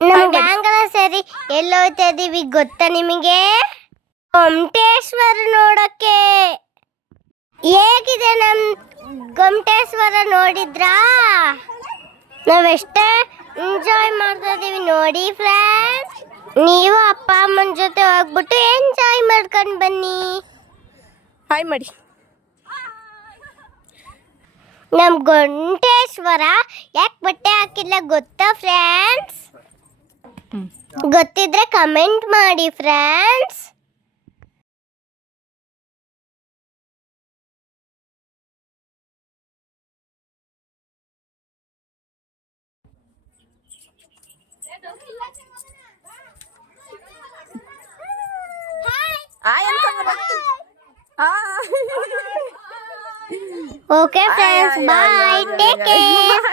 ನಮ್ಮ ಗ್ಯಾಂಗ್ ಎಲ್ಲ ಸೇರಿ ಎಲ್ಲಿ ಹೋಗ್ತಾ ಇದೀವಿ ಗೊತ್ತಾ ನಿಮಗೆ? ಗೊಮ್ಮಟೇಶ್ವರ ನೋಡಕ್ಕೆ. ಹೇಗಿದೆ ನಮ್ ಗೊಮ್ಮಟೇಶ್ವರ ನೋಡಿದ್ರಾ? ನಾವೆಷ್ಟೇ ಎಂಜಾಯ್ ಮಾಡ್ತಾ ಇದೀವಿ ನೋಡಿ ಫ್ರೆಂಡ್ಸ್. ನೀವು ಅಪ್ಪ ಅಮ್ಮನ ಜೊತೆ ಹೋಗ್ಬಿಟ್ಟು ಎಂಜಾಯ್ ಮಾಡ್ಕೊಂಡು ಬನ್ನಿ. ಹಾಯ್ ಮಾಡಿ. ನಮ್ ಗೊಮ್ಮಟೇಶ್ವರ ಯಾಕೆ ಬಟ್ಟೆ ಹಾಕಿಲ್ಲ ಗೊತ್ತಾ ಫ್ರೆಂಡ್ಸ್? ಗೊತ್ತಿದ್ರೆ ಕಮೆಂಟ್ ಮಾಡಿ ಫ್ರೆಂಡ್ಸ್. ಓಕೆ ಫ್ರೆಂಡ್ಸ್, ಬಾಯ್, ಟೇಕ್ ಕೇರ್.